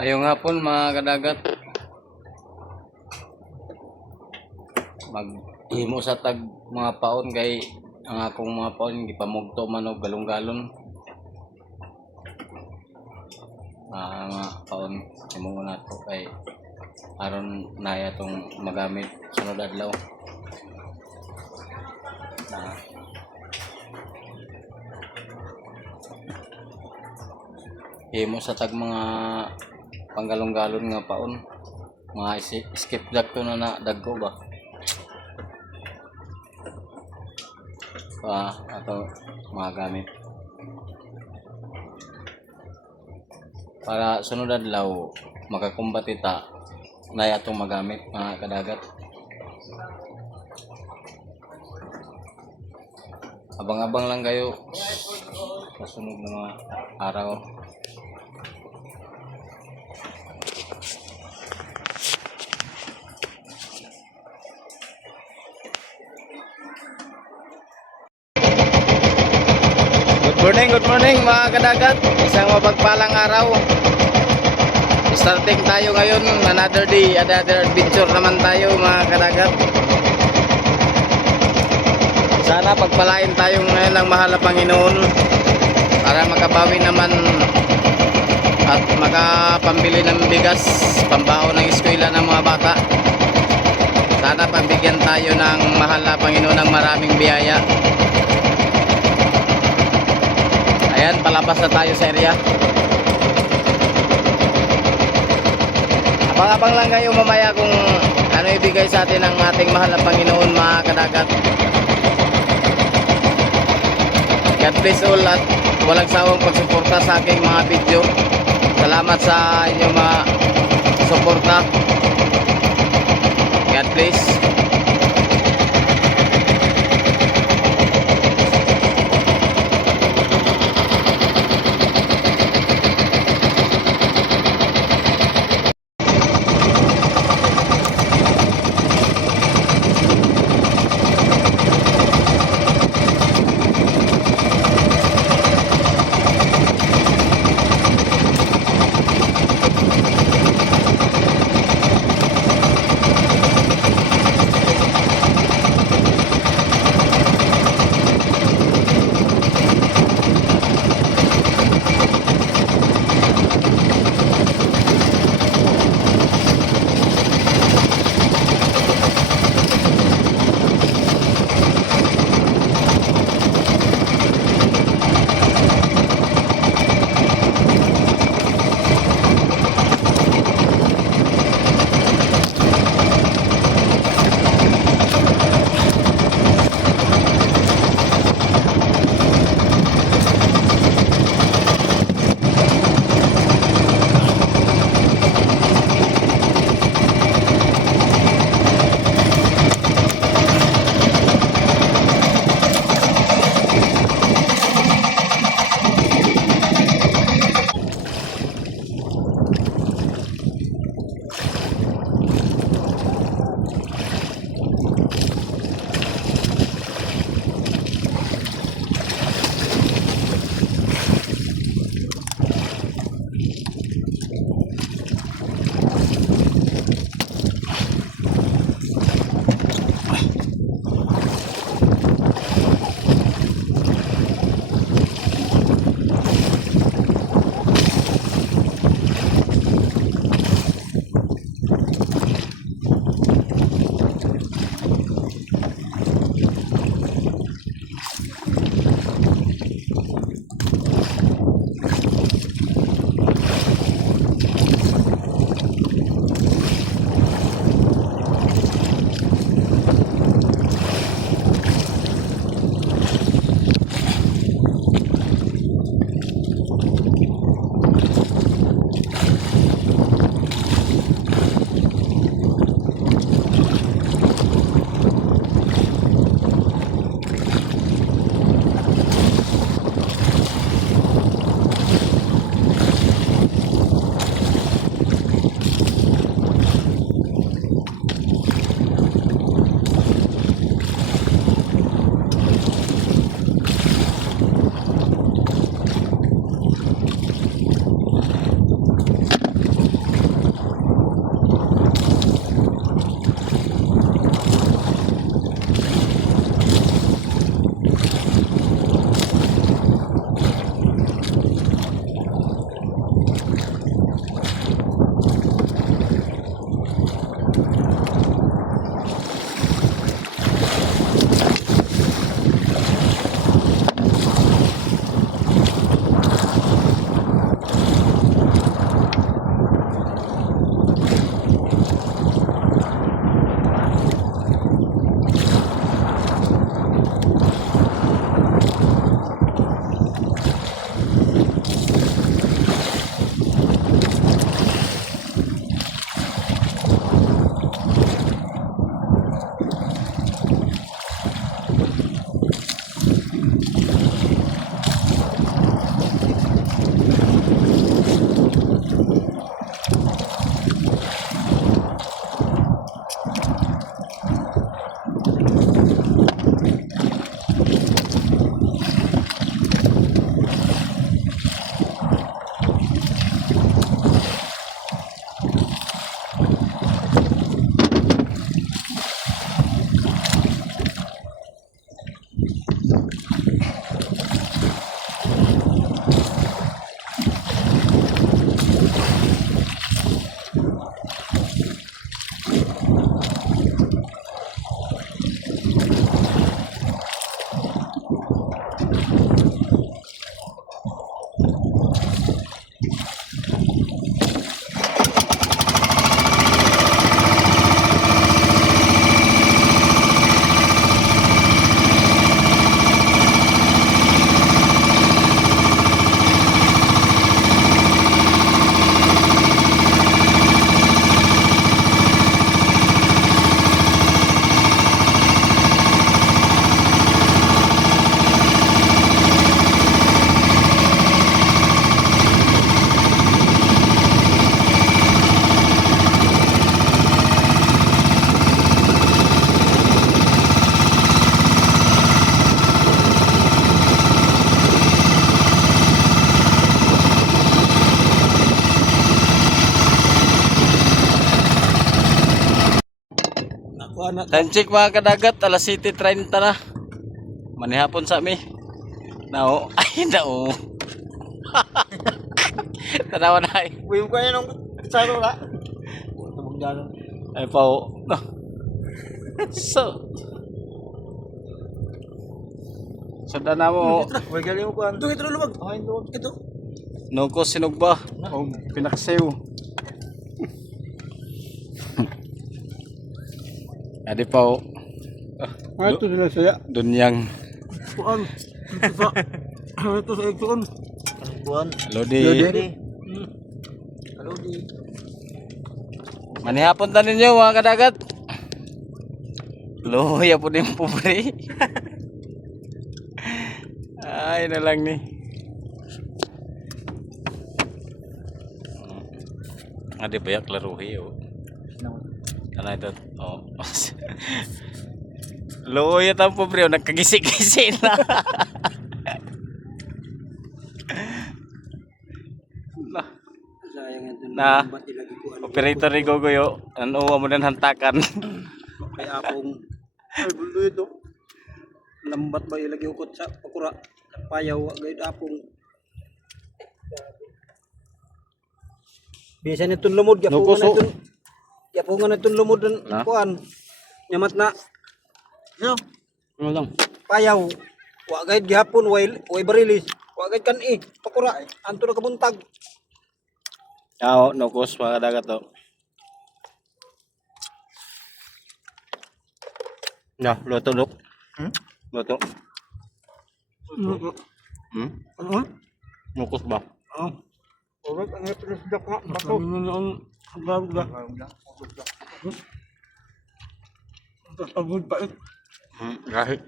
Ayong hapon mga kadagat, maghimo sa tag mga paon kay ang akong mga paon gipamugto man og galong-galon. Mga paon himo na to kay aron naya tong magamit sunod adlaw. Himo sa tag mga panggalong-galon nga paon, mga skip duck to na dagko ba ato mga gamit para sunod adlaw makakumbati ta na atong magamit mga kadagat. Abang-abang lang kayo sa sunod na mga araw. Good morning mga kadagat. Isang mapagpalang araw. Starting tayo ngayon, another day, another adventure naman tayo mga kadagat. Sana pagpalain tayo ngayon ng mahal na Panginoon para makabawi naman at makapambili ng bigas, pambaon ng eskwela ng mga bata. Sana pagbigyan tayo ng mahal na Panginoon ng maraming biyaya. Ayan, palabas na tayo sa area. Abang-abang lang kayo mamaya kung ano ibigay sa atin ng ating mahal na Panginoon mga kadagat. God bless all at walang sawang pagsuporta sa aking mga video. Salamat sa inyong mga suporta. God bless. anak. Time check mga kadagat, alas 7:30 na. Manihapon sa mi. Nao, ay nao. Tanawa na ay. Uy, ko yan ang saro la. Tumog dyan. Ay pao. So. Sada na mo. Uy, galing mo kuhan. Ito lumag. Ito. Nungko sinugba. O pinaksew. Adi pao. Ito sila saya. Dunyang. Kuhan. Ito sa ikon. Kuhan. Lodi. Halo di. Manihapon ta ninyo mga kadagat. Loya po din pobre. Ay na lang ni. Adi bayak laruhi oh. Ano ito? Oh. Loya ta pobre oh, nagkagisi-gisi na. Sayang ito. Na. Bati lagi ko. Operator ni Gogoyo, ano mo nan hantakan. Kay apong. Ay, buldo ito. Lambat ba ilagi ukot sa pakura. Payaw, gayud apong. Bisa nitong lumod, yapungan nitong lumod ng Ha? kuhan. Nyamat na. Yo, Ano lang? payaw. Wa gayud gihapon, way barilis. Wa gayud kan pakura. Anto na kabuntag. Oo, nukos mga kadagat to. Na, luto luk. Luto. Ano? Nukos ba? Oh. Orat ang epres dak nga bako. Ano ang gawda? Pagod pa it. Kahit.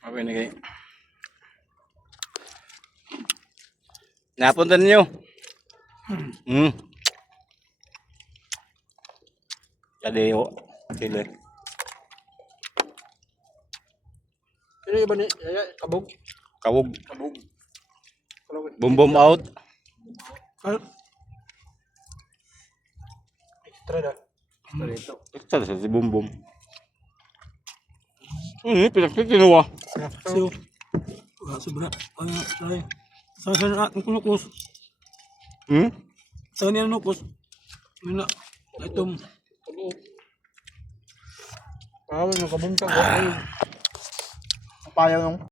Apa ini kayak? Napunta ninyo. Jadi yo, sila. Ini ba ni kabog? Kawog. Kabog. Boom boom out. Extra da. Extra ito. Ito sa si boom boom. Pinagkikinuha. So, sobra. Ano tayo? Sa na nukos. Sa niya nukos. Mina itom. Parang nakabuntag. Payaw nung